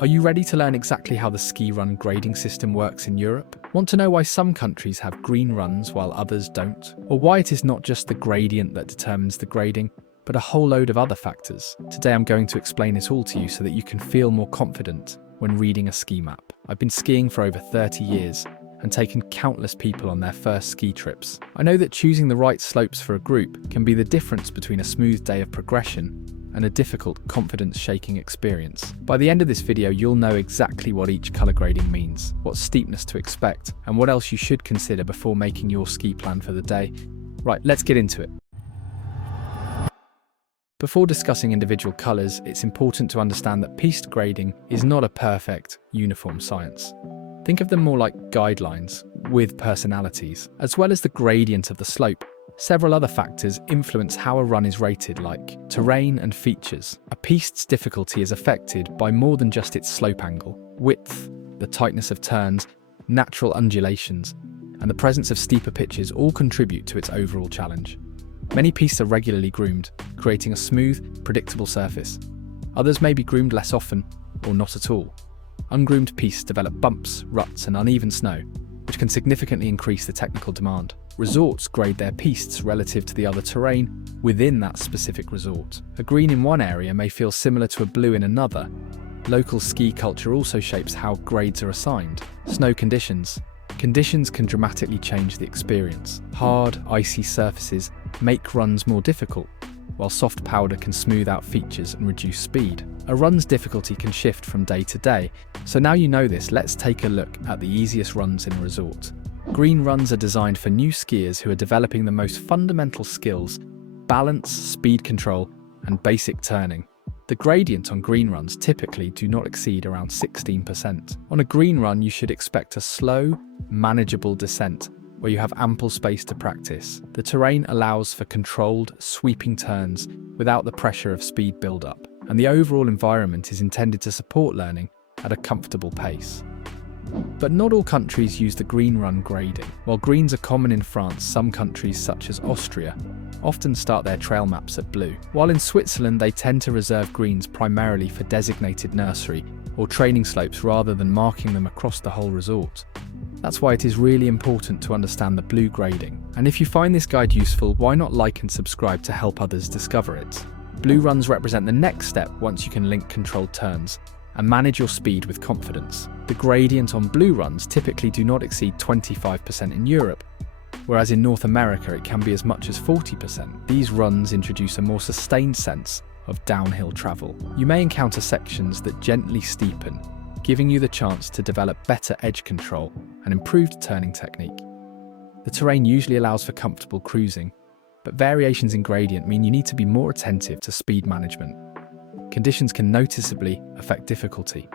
Are you ready to learn exactly how the ski run grading system works in Europe? Want to know why some countries have green runs while others don't? Or why it is not just the gradient that determines the grading, but a whole load of other factors? Today I'm going to explain it all to you so that you can feel more confident when reading a ski map. I've been skiing for over 30 years and taken countless people on their first ski trips. I know that choosing the right slopes for a group can be the difference between a smooth day of progression and a difficult, confidence-shaking experience. By the end of this video, you'll know exactly what each colour grading means, what steepness to expect, and what else you should consider before making your ski plan for the day. Right, let's get into it. Before discussing individual colours, it's important to understand that piste grading is not a perfect, uniform science. Think of them more like guidelines with personalities. As well as the gradient of the slope, several other factors influence how a run is rated, like terrain and features. A piste's difficulty is affected by more than just its slope angle. Width, the tightness of turns, natural undulations, and the presence of steeper pitches all contribute to its overall challenge. Many pistes are regularly groomed, creating a smooth, predictable surface. Others may be groomed less often, or not at all. Ungroomed pistes develop bumps, ruts, and uneven snow, which can significantly increase the technical demand. Resorts grade their pistes relative to the other terrain within that specific resort. A green in one area may feel similar to a blue in another. Local ski culture also shapes how grades are assigned. Snow conditions. Conditions can dramatically change the experience. Hard, icy surfaces make runs more difficult, while soft powder can smooth out features and reduce speed. A run's difficulty can shift from day to day, so now you know this, let's take a look at the easiest runs in a resort. Green runs are designed for new skiers who are developing the most fundamental skills: balance, speed control, and basic turning. The gradient on green runs typically do not exceed around 16%. On a green run, you should expect a slow, manageable descent where you have ample space to practice. The terrain allows for controlled, sweeping turns without the pressure of speed build-up, and the overall environment is intended to support learning at a comfortable pace. But not all countries use the green run grading. While greens are common in France, some countries, such as Austria, often start their trail maps at blue. While in Switzerland, they tend to reserve greens primarily for designated nursery or training slopes rather than marking them across the whole resort. That's why it is really important to understand the blue grading. And if you find this guide useful, why not like and subscribe to help others discover it? Blue runs represent the next step once you can link controlled turns and manage your speed with confidence. The gradient on blue runs typically do not exceed 25% in Europe, whereas in North America it can be as much as 40%. These runs introduce a more sustained sense of downhill travel. You may encounter sections that gently steepen, giving you the chance to develop better edge control and improved turning technique. The terrain usually allows for comfortable cruising, but variations in gradient mean you need to be more attentive to speed management. Conditions can noticeably affect difficulty.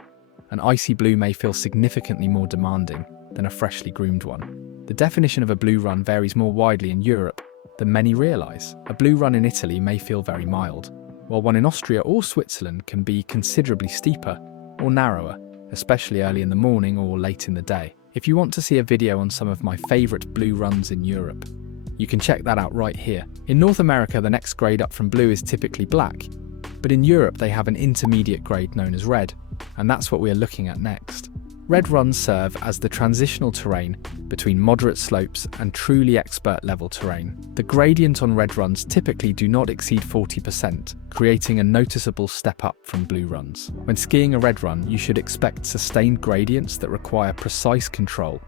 An icy blue may feel significantly more demanding than a freshly groomed one. The definition of a blue run varies more widely in Europe than many realise. A blue run in Italy may feel very mild, while one in Austria or Switzerland can be considerably steeper or narrower, especially early in the morning or late in the day. If you want to see a video on some of my favourite blue runs in Europe, you can check that out right here. In North America, the next grade up from blue is typically black, but in Europe they have an intermediate grade known as red, and that's what we are looking at next. Red runs serve as the transitional terrain between moderate slopes and truly expert level terrain. The gradient on red runs typically do not exceed 40%, creating a noticeable step up from blue runs. When skiing a red run, you should expect sustained gradients that require precise control,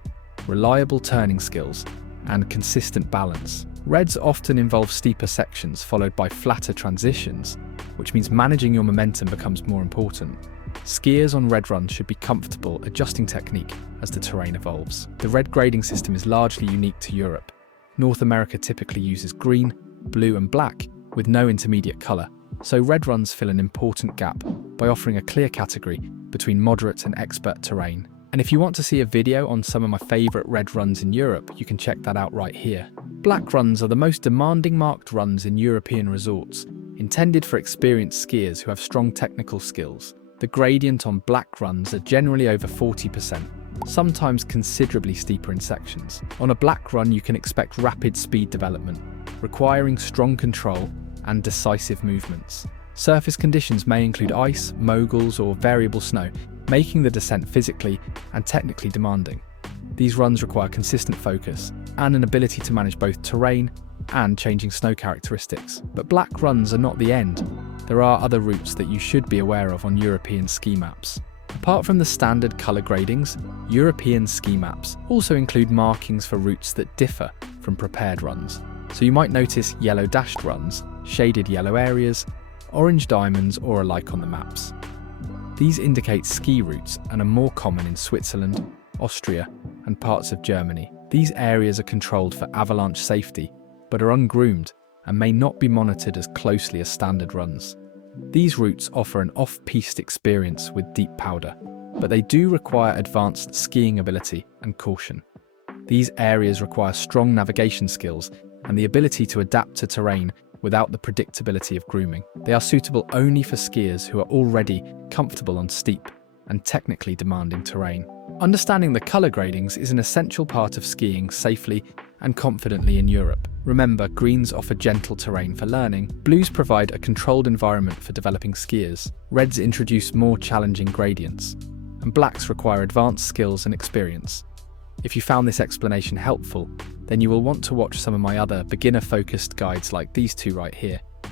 reliable turning skills, and consistent balance. Reds often involve steeper sections followed by flatter transitions, which means managing your momentum becomes more important. Skiers on red runs should be comfortable adjusting technique as the terrain evolves. The red grading system is largely unique to Europe. North America typically uses green, blue, and black with no intermediate colour, so red runs fill an important gap by offering a clear category between moderate and expert terrain. And if you want to see a video on some of my favourite red runs in Europe, you can check that out right here. Black runs are the most demanding marked runs in European resorts, intended for experienced skiers who have strong technical skills. The gradient on black runs are generally over 40%, sometimes considerably steeper in sections. On a black run, you can expect rapid speed development, requiring strong control and decisive movements. Surface conditions may include ice, moguls, or variable snow, making the descent physically and technically demanding. These runs require consistent focus and an ability to manage both terrain and changing snow characteristics. But black runs are not the end. There are other routes that you should be aware of on European ski maps. Apart from the standard colour gradings, European ski maps also include markings for routes that differ from prepared runs. So you might notice yellow dashed runs, shaded yellow areas, orange diamonds or alike on the maps. These indicate ski routes and are more common in Switzerland, Austria and parts of Germany. These areas are controlled for avalanche safety, but are ungroomed and may not be monitored as closely as standard runs. These routes offer an off-piste experience with deep powder, but they do require advanced skiing ability and caution. These areas require strong navigation skills and the ability to adapt to terrain without the predictability of grooming. They are suitable only for skiers who are already comfortable on steep and technically demanding terrain. Understanding the colour gradings is an essential part of skiing safely and confidently in Europe. Remember, greens offer gentle terrain for learning, blues provide a controlled environment for developing skiers, reds introduce more challenging gradients, and blacks require advanced skills and experience. If you found this explanation helpful, then you will want to watch some of my other beginner-focused guides like these two right here.